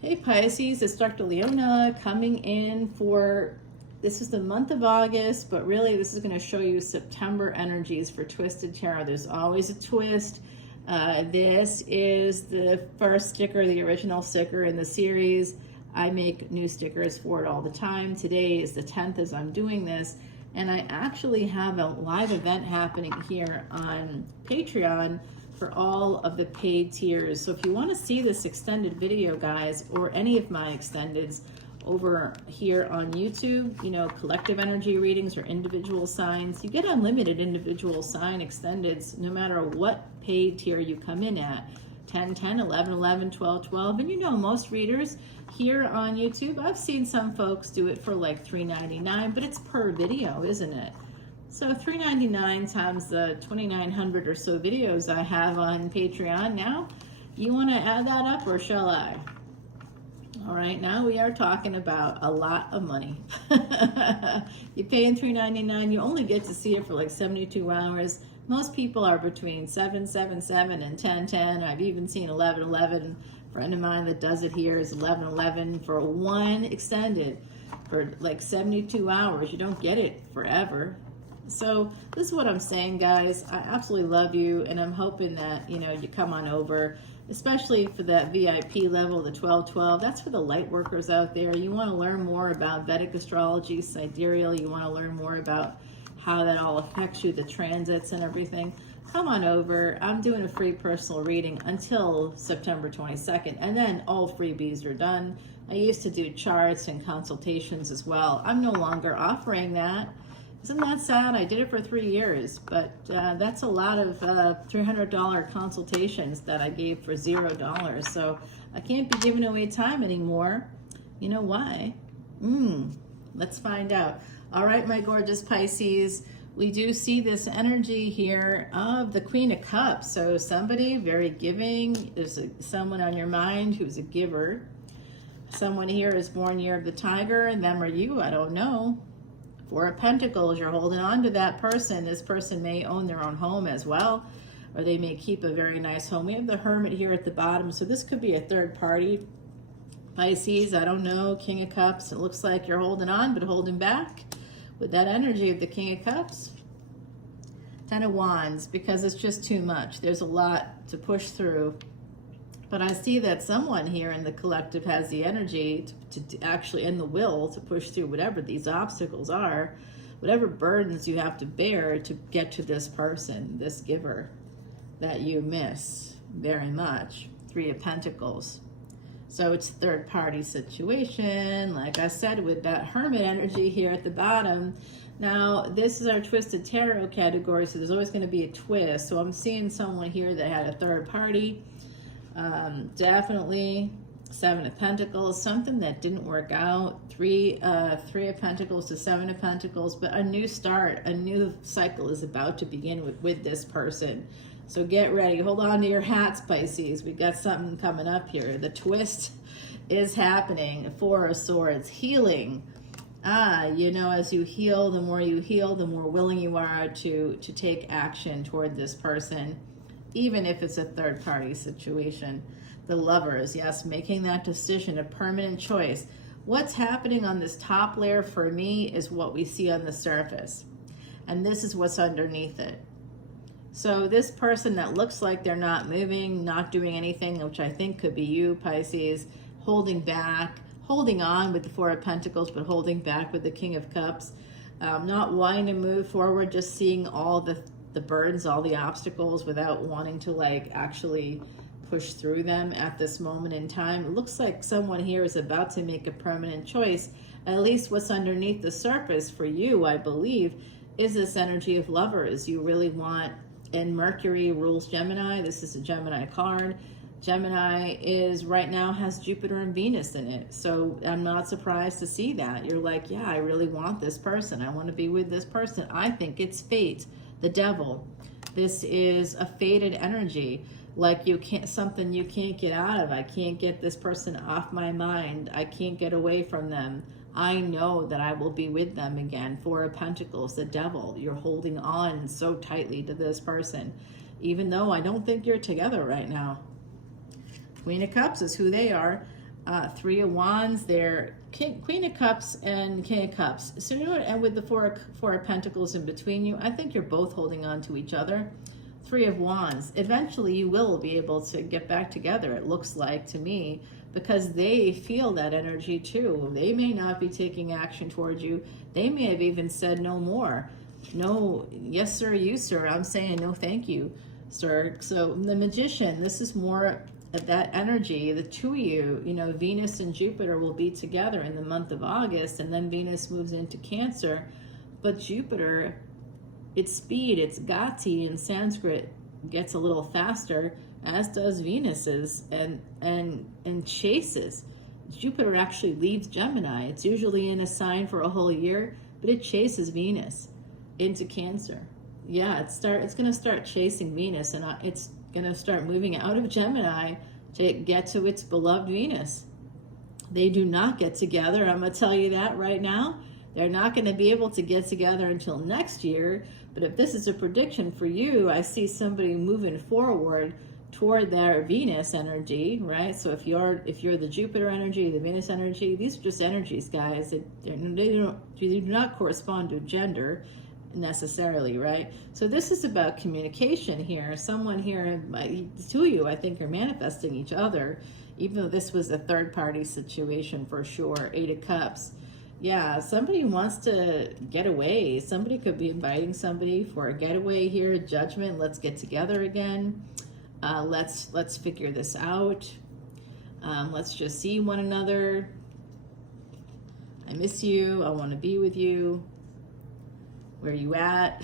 Hey Pisces, it's Dr. Leona coming in for, this is the month of August, but really this is going to show you September energies for Twisted Tarot. There's always a twist. This is the first sticker, the original sticker in the series. I make new stickers for it all the time. Today is the 10th as I'm doing this, and I actually have a live event happening here on Patreon for all of the paid tiers. So if you want to see this extended video, guys, or any of my extendeds over here on YouTube, you know, collective energy readings or individual signs, you get unlimited individual sign extendeds no matter what paid tier you come in at. 10, 10, 11, 11, 12, 12. And you know, most readers here on YouTube, I've seen some folks do it for like $3.99, but it's per video, isn't it? So $3.99 times the 2,900 or so videos I have on Patreon. Now, you want to add that up, or shall I? All right, now we are talking about a lot of money. You're paying $3.99, you only get to see it for like 72 hours. Most people are between 777 and 1010. I've even seen 1111. A friend of mine that does it here is 1111 for one extended for like 72 hours. You don't get it forever. So this is what I'm saying, guys. I absolutely love you, and I'm hoping that, you know, you come on over, especially for that VIP level, the 1212. That's for the light workers out there. You want to learn more about Vedic Astrology, sidereal. You want to learn more about how that all affects you, the transits and everything. Come on over. I'm doing a free personal reading until September 22nd, and then all freebies are done. I used to do charts and consultations as well. I'm no longer offering that. Isn't that sad? I did it for 3 years, but that's a lot of $300 consultations that I gave for $0. So I can't be giving away time anymore. You know why? Let's find out. All right, my gorgeous Pisces, we do see this energy here of the Queen of Cups. So somebody very giving. There's someone on your mind who's a giver. Someone here is born year of the tiger, and them or you, I don't know. Four of Pentacles, you're holding on to that person. This person may own their own home as well, or they may keep a very nice home. We have the Hermit here at the bottom, so this could be a third party. Pisces, I don't know, King of Cups. It looks like you're holding on, but holding back with that energy of the King of Cups. Ten of Wands, because it's just too much. There's a lot to push through. But I see that someone here in the collective has the energy to actually, and the will to push through whatever these obstacles are, whatever burdens you have to bear to get to this person, this giver that you miss very much. Three of Pentacles. So it's a third party situation, like I said, with that Hermit energy here at the bottom. Now, this is our Twisted Tarot category, so there's always going to be a twist. So I'm seeing someone here that had a third party. Definitely Seven of Pentacles, something that didn't work out. Three of Pentacles to Seven of Pentacles, but a new start, a new cycle is about to begin with this person. So get ready. Hold on to your hats, Pisces. We got something coming up here. The twist is happening. Four of Swords, healing. You know, as you heal, the more willing you are to take action toward this person, even if it's a third party situation. The Lovers, yes, making that decision, a permanent choice. What's happening on this top layer for me is what we see on the surface. And this is what's underneath it. So this person that looks like they're not moving, not doing anything, which I think could be you, Pisces, holding back, holding on with the Four of Pentacles, but holding back with the King of Cups, not wanting to move forward, just seeing all the burdens, all the obstacles without wanting to like actually push through them at this moment in time. It looks like someone here is about to make a permanent choice. At least what's underneath the surface for you, I believe, is this energy of Lovers. You really want, and Mercury rules Gemini. This is a Gemini card. Gemini is right now has Jupiter and Venus in it. So I'm not surprised to see that. You're like, yeah, I really want this person. I want to be with this person. I think it's fate. The Devil. This is a fated energy, like you can't, something you can't get out of. I can't get this person off my mind. I can't get away from them. I know that I will be with them again. Four of Pentacles, the Devil. You're holding on so tightly to this person, even though I don't think you're together right now. Queen of Cups is who they are. Three of Wands, they're Queen of Cups and King of Cups. So you know what, and with the four of Pentacles in between you, I think you're both holding on to each other. Three of Wands, eventually you will be able to get back together, it looks like to me, because they feel that energy too. They may not be taking action towards you. They may have even said no more. No, yes sir, you sir. I'm saying no thank you, sir. So the Magician, this is more of that energy. The two of you, you know, Venus and Jupiter will be together in the month of August, and then Venus moves into Cancer. But Jupiter, its speed, its gati in Sanskrit, gets a little faster, as does Venus's, and chases. Jupiter actually leaves Gemini. It's usually in a sign for a whole year, but it chases Venus into Cancer. Yeah, it's going to start chasing Venus, and it's going to start moving out of Gemini to get to its beloved Venus. They do not get together. I'm going to tell you that right now. They're not going to be able to get together until next year. But if this is a prediction for you, I see somebody moving forward toward their Venus energy, right? So if you're the Jupiter energy, the Venus energy, these are just energies, guys. They do not correspond to gender necessarily, right? So this is about communication here. Someone here, two of you, I think, are manifesting each other, even though this was a third-party situation for sure. Eight of Cups. Yeah, somebody wants to get away. Somebody could be inviting somebody for a getaway here. Judgment. Let's get together again. Let's figure this out. Let's just see one another. I miss you. I want to be with you. Where are you at?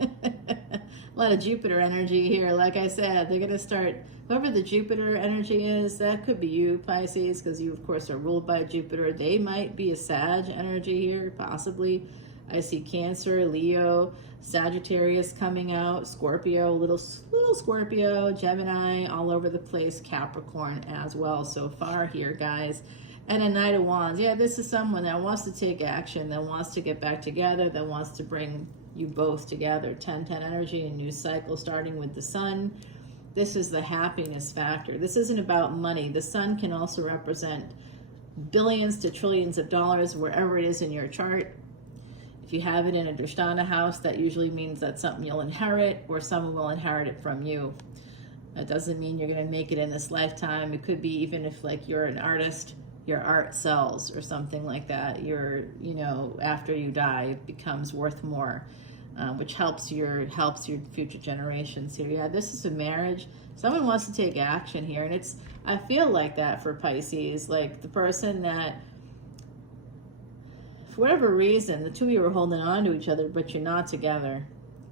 A lot of Jupiter energy here. Like I said, they're going to start, whoever the Jupiter energy is, that could be you, Pisces, because you, of course, are ruled by Jupiter. They might be a Sag energy here, possibly. I see Cancer, Leo, Sagittarius coming out, Scorpio, little Scorpio, Gemini, all over the place, Capricorn as well so far here, guys. And a Knight of Wands. Yeah, this is someone that wants to take action, that wants to get back together, that wants to bring you both together. 10-10 energy, a new cycle starting with the Sun. This is the happiness factor. This isn't about money. The Sun can also represent billions to trillions of dollars wherever it is in your chart. If you have it in a Drishtana house, that usually means that's something you'll inherit, or someone will inherit it from you. That doesn't mean you're going to make it in this lifetime. It could be even if, like, you're an artist, your art sells or something like that. After you die, it becomes worth more, which helps your future generations here. Yeah, this is a marriage. Someone wants to take action here, and I feel like that for Pisces, like the person that, for whatever reason, the two of you are holding on to each other, but you're not together.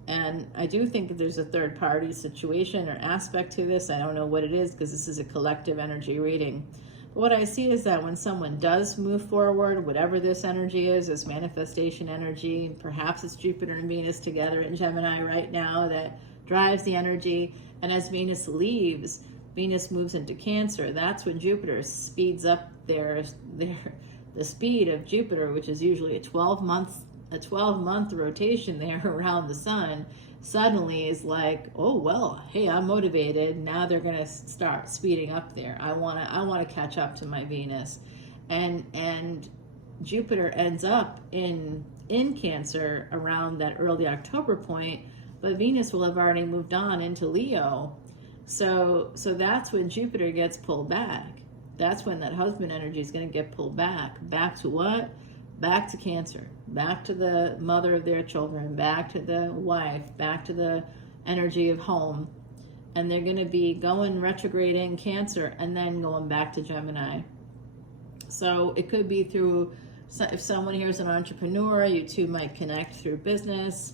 And I do think that there's a third party situation or aspect to this. I don't know what it is, because this is a collective energy reading. But what I see is that when someone does move forward, whatever this energy is, this manifestation energy, perhaps it's Jupiter and Venus together in Gemini right now that drives the energy. And as Venus leaves, Venus moves into Cancer. That's when Jupiter speeds up the speed of Jupiter, which is usually a 12-month rotation there around the Sun. Suddenly is like, oh well, hey, I'm motivated. Now they're gonna start speeding up there. I wanna catch up to my Venus, and Jupiter ends up in Cancer around that early October point, but Venus will have already moved on into Leo. So that's when Jupiter gets pulled back. That's when that husband energy is going to get pulled back. Back to what? Back to Cancer. Back to the mother of their children. Back to the wife. Back to the energy of home. And they're going to be going retrograde in Cancer and then going back to Gemini. So it could be through, if someone here is an entrepreneur, you two might connect through business.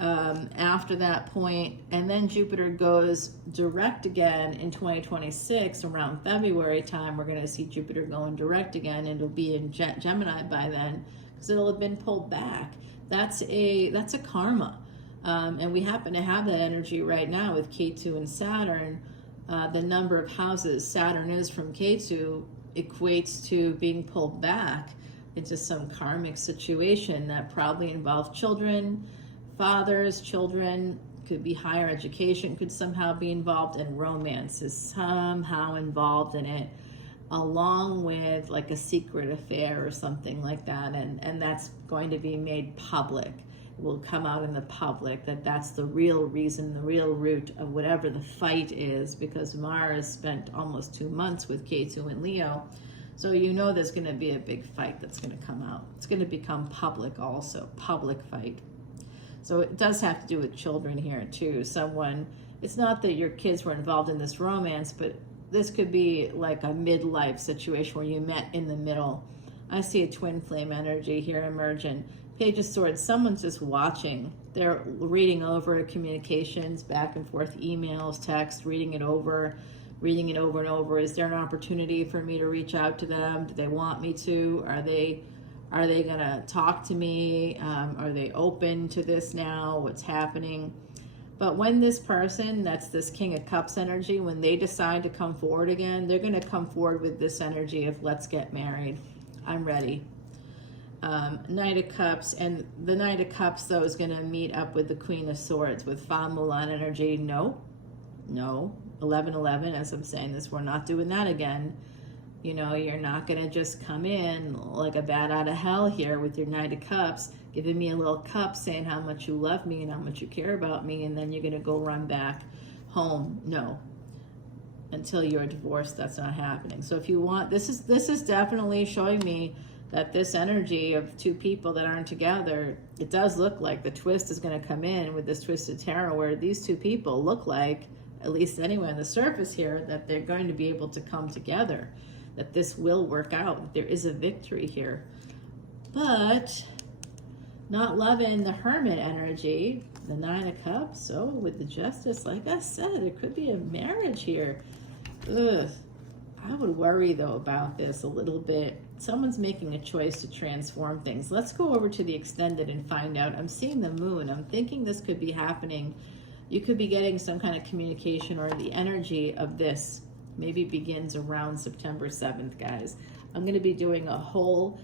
After that point, and then Jupiter goes direct again in 2026 around February time. We're going to see Jupiter going direct again, and it'll be in Gemini by then because it'll have been pulled back. That's a karma, and we happen to have that energy right now with Ketu and Saturn. The number of houses Saturn is from Ketu equates to being pulled back into some karmic situation that probably involved children. Fathers, children, could be higher education, could somehow be involved, in romance is somehow involved in it. along with like a secret affair or something like that, and that's going to be made public. It will come out in the public that that's the real reason, the real root of whatever the fight is, because Mars spent almost 2 months with Ketu and Leo. So you know there's going to be a big fight that's going to come out. It's going to become public also, public fight. So it does have to do with children here too. Someone, it's not that your kids were involved in this romance, but this could be like a midlife situation where you met in the middle. I see a twin flame energy here emerging. Page of Swords, someone's just watching. They're reading over communications, back and forth, emails, text, reading it over and over. Is there an opportunity for me to reach out to them? Do they want me to? Are they gonna talk to me? Are they open to this now? What's happening? But when this person, that's this King of Cups energy, when they decide to come forward again, they're going to come forward with this energy of let's get married. I'm ready. Knight of Cups, and the Knight of Cups, though, is going to meet up with the Queen of Swords with Fa Mulan energy. No. 11-11, as I'm saying this, we're not doing that again. You know, you're not going to just come in like a bat out of hell here with your Knight of Cups, giving me a little cup saying how much you love me and how much you care about me, and then you're going to go run back home. No. Until you're divorced, that's not happening. So if you want, this is definitely showing me that this energy of two people that aren't together, it does look like the twist is going to come in with this twisted tarot, where these two people look like, at least anyway on the surface here, that they're going to be able to come together, that this will work out, that there is a victory here. But not loving the Hermit energy, the Nine of Cups. So with the Justice, like I said, there could be a marriage here. Ugh. I would worry though about this a little bit. Someone's making a choice to transform things. Let's go over to the extended and find out. I'm seeing the moon. I'm thinking this could be happening. You could be getting some kind of communication, or the energy of this maybe begins around September 7th, guys. I'm going to be doing a whole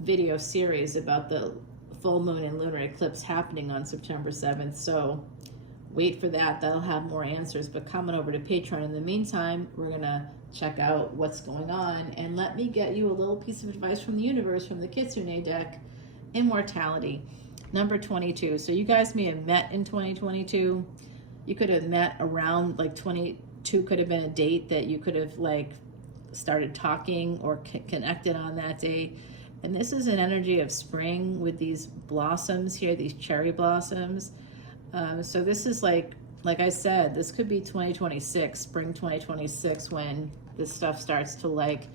video series about the full moon and lunar eclipse happening on September 7th. So wait for that. That'll have more answers. But coming over to Patreon. In the meantime, we're going to check out what's going on. And let me get you a little piece of advice from the universe, from the Kitsune deck. Immortality. Number 22. So you guys may have met in 2022. You could have met around like 22 could have been a date that you could have like started talking or connected on that day. And this is an energy of spring with these blossoms here, these cherry blossoms. So this is like I said, this could be 2026, spring 2026, when this stuff starts to like,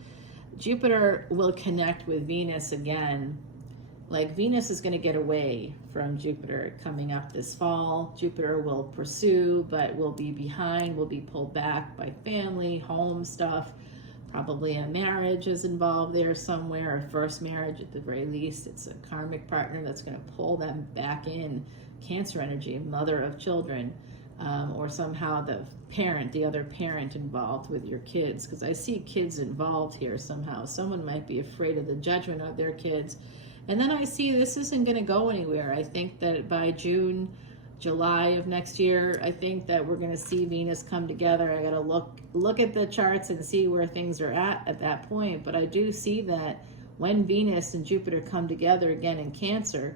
Jupiter will connect with Venus again. Like Venus is going to get away from Jupiter coming up this fall. Jupiter will pursue, but will be behind, will be pulled back by family, home stuff. Probably a marriage is involved there somewhere, a first marriage at the very least. It's a karmic partner that's going to pull them back in. Cancer energy, mother of children, or somehow the parent, the other parent involved with your kids, because I see kids involved here somehow. Someone might be afraid of the judgment of their kids. And then I see this isn't going to go anywhere. I think that by June, July of next year, I think that we're going to see Venus come together. I got to look at the charts and see where things are at that point. But I do see that when Venus and Jupiter come together again in Cancer,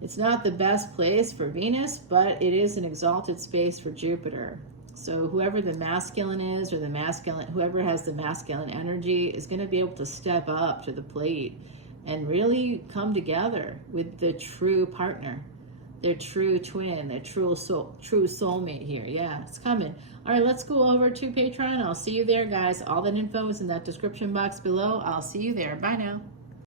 it's not the best place for Venus, but it is an exalted space for Jupiter. So whoever the masculine is, or whoever has the masculine energy, is going to be able to step up to the plate and really come together with the true partner, their true twin, their true soulmate here. Yeah, it's coming. All right, let's go over to Patreon. I'll see you there, guys. All that info is in that description box below. I'll see you there. Bye now.